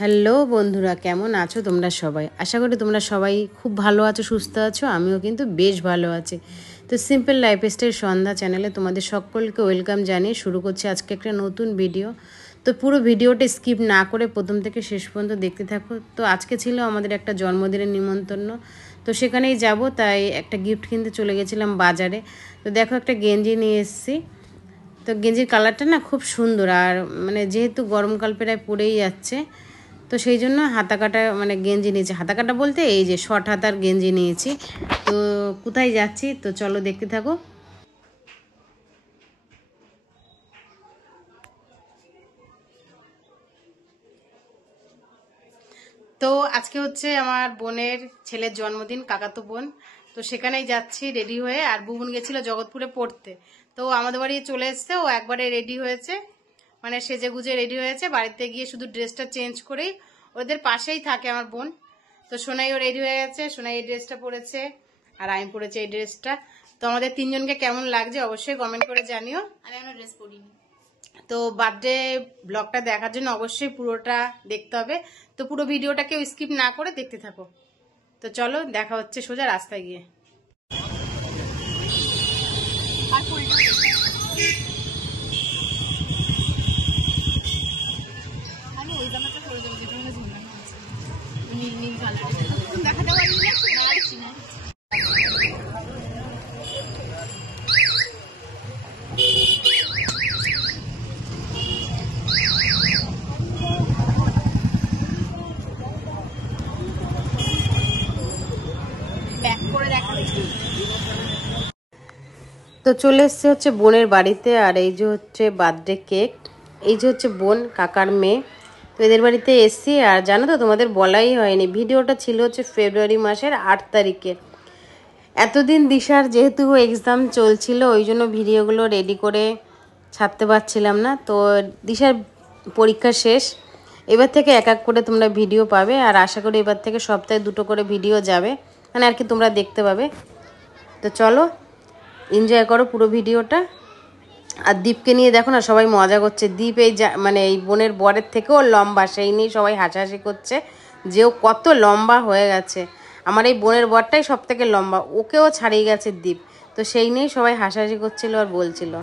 Hello বন্ধুরা, কেমন আছো তোমরা সবাই? আশা করি তোমরা সবাই খুব ভালো আছো, সুস্থ আছো। আমিও কিন্তু বেশ ভালো আছি। তো সিম্পল লাইফস্টাইল সন্ধ্যা চ্যানেলে তোমাদের সকলকে ওয়েলকাম জানিয়ে শুরু করছি আজকে একটা নতুন ভিডিও। তো পুরো ভিডিওটা স্কিপ না করে প্রথম থেকে শেষ পর্যন্ত দেখতে থাকো। তো আজকে ছিল আমাদের একটা জন্মদিনের নিমন্ত্রণ, তো সেখানেই যাব, তাই একটা গিফট কিনতে চলে গেছিলাম বাজারে। তো দেখো একটা গেঞ্জি নিয়ে এসেছি। তো গেঞ্জির কালারটা না খুব সুন্দর, আর মানে যেহেতু গরমকাল প্রায় পড়েই যাচ্ছে, তো সেই জন্য হাতা কাটা মানে গেঞ্জি নিয়েছি। হাতা কাটা বলতে এই যে শর্ট হাতার গেঞ্জি নিয়েছি। তো কোথায় যাচ্ছি তো চলো দেখতে থাকো। তো আজকে হচ্ছে আমার বোনের ছেলের জন্মদিন, কাকাতো বোন। তো সেখানেই যাচ্ছি রেডি হয়ে। আর বুবুন গেছিল জগৎপুরে পড়তে, তো আমাদের বাড়ি চলে এসছে। ও একবারে রেডি হয়েছে, মানে সেজে গুজে রেডি হয়েছে। বাড়িতে গিয়ে শুধু ড্রেসটা চেঞ্জ করেই, ওদের পাশেই থাকে আমার বোন। তো সোনাইও রেডি হয়ে গেছে, সোনাই এই ড্রেসটা পরেছে আর আমি পরেছি এই ড্রেসটা। তো আমাদের তিনজনকে কেমন লাগছে অবশ্যই কমেন্ট করে জানিও। আমি এখনো ড্রেস পরিনি। তো বার্থডে ব্লগটা দেখার জন্য অবশ্যই পুরোটা দেখতে হবে। তো পুরো ভিডিওটা কেউ স্কিপ না করে দেখতে থাকো। তো চলো দেখা হচ্ছে সোজা রাস্তায় গিয়ে। আমি ওই জামাটা পরে যাবো যেটা হলো ঝুলানো আছে, নীল নীল কালার। দেখাতে পারি না। ব্যাক করে দেখালে তো চলে এসছে হচ্ছে বোনের বাড়িতে। আর এই যে হচ্ছে বার্থডে কেক, এই যে হচ্ছে বোন কাকার মেয়ে। তো এদের বাড়িতে এসছি। আর জানো তো তোমাদের বলাই হয়নি, ভিডিওটা ছিল হচ্ছে ফেব্রুয়ারি মাসের 8 তারিখে। এতদিন দিশার যেহেতু এক্সাম চলছিল, ওই জন্য ভিডিওগুলো রেডি করে ছাড়তে পারছিলাম না। তো দিশার পরীক্ষা শেষ, এবার থেকে এক এক করে তোমরা ভিডিও পাবে। আর আশা করি এবার থেকে সপ্তাহে 2টো করে ভিডিও যাবে, মানে আর কি তোমরা দেখতে পাবে। তো চলো এনজয় করো পুরো ভিডিওটা। আর দীপকে নিয়ে দেখো না, সবাই মজা করছে। দীপ এই মানে এই বোনের বরের থেকেও লম্বা, সেই নিয়ে সবাই হাসাহাসি করছে যে ও কত লম্বা হয়ে গেছে। আমার এই বোনের বরটাই সব থেকে লম্বা, ওকেও ছাড়িয়ে গেছে দীপ। তো সেই নিয়েই সবাই হাসাহাসি করছিল আর বলছিল।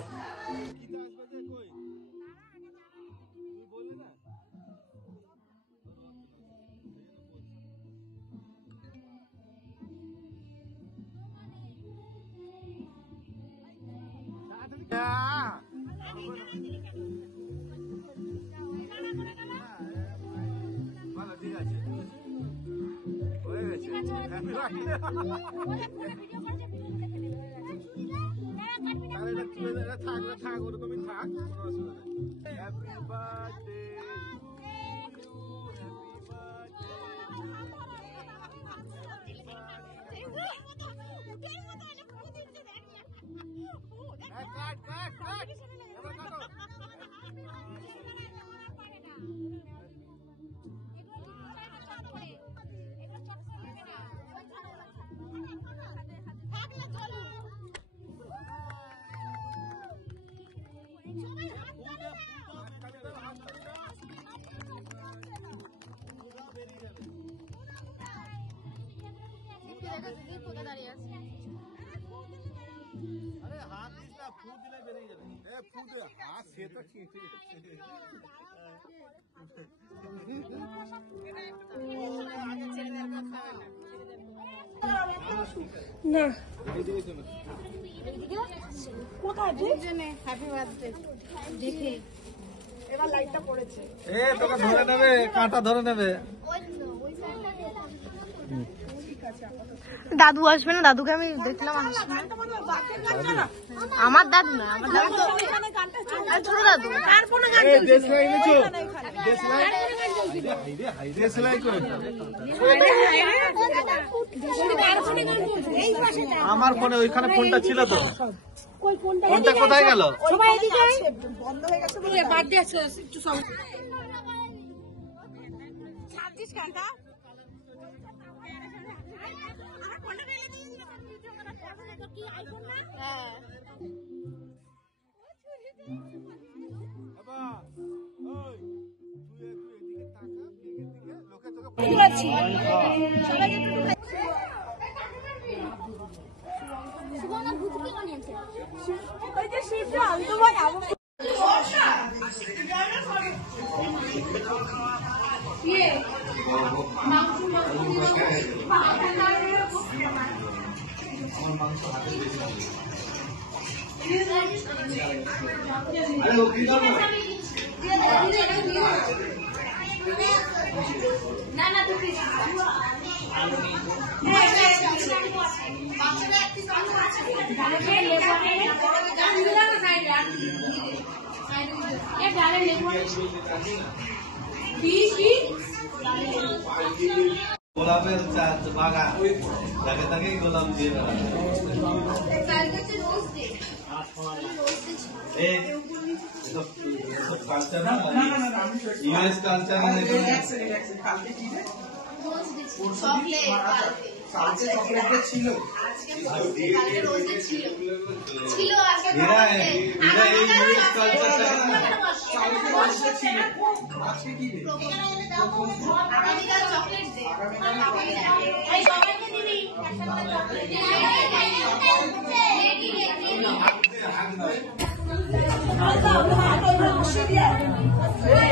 দাঁড়িয়ে আছে। আরে হাত দিস না, ফু দিলে বেরিয়ে যাবে। ফু দে, হাত সে তো ঠিক না হ্যাপি বার্থডে দেখে এবার লাইটটা পড়েছে। তোকে ধরে নেবে, কাঁটা ধরে নেবে। দাদু আসবে না? দাদুকে আমি দেখলাম আমার দাদু না, আমার দাদু তো ছোট দাদু। আমার ফোনে ওইখানে ফোনটা ছিল তো, ফোনটা কোথায় গেল? বন্ধ হয়ে গেছে বলে বার্থডে আছে একটু সব 26 ঘন্টা বাবা, ওই তুই এদিকে তাকা, বুঝতে পারছি সবাইকে একটু সুবর্ণা ভূত কি বানিয়েছে ওই যে শিবটা আমি তো বানাবো না না তুমি গোলাপের বাগান তাকে তাকে গোলাপ দিয়ে কালচার না ইউএস কালচার ছিল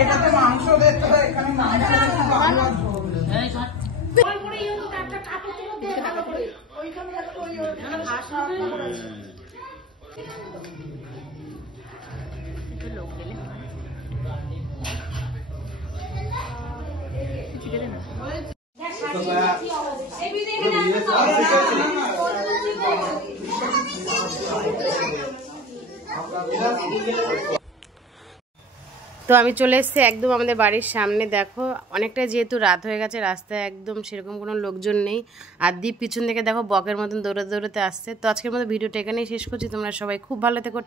এটাতে মাংস দেখতে হয়, এখানে মাংস তো আমি চলে এসেছি একদম আমাদের বাড়ির সামনে। দেখো অনেকটা যেহেতু রাত হয়ে গেছে, রাস্তায় একদম সেরকম কোনো লোকজন নেই। আর দ্বীপ পিছন থেকে দেখো বকের মতন দৌড়াতে দৌড়াতে আসছে। তো আজকের মতো ভিডিওটা এখানেই শেষ করছি। তোমরা সবাই খুব ভালো থেকো।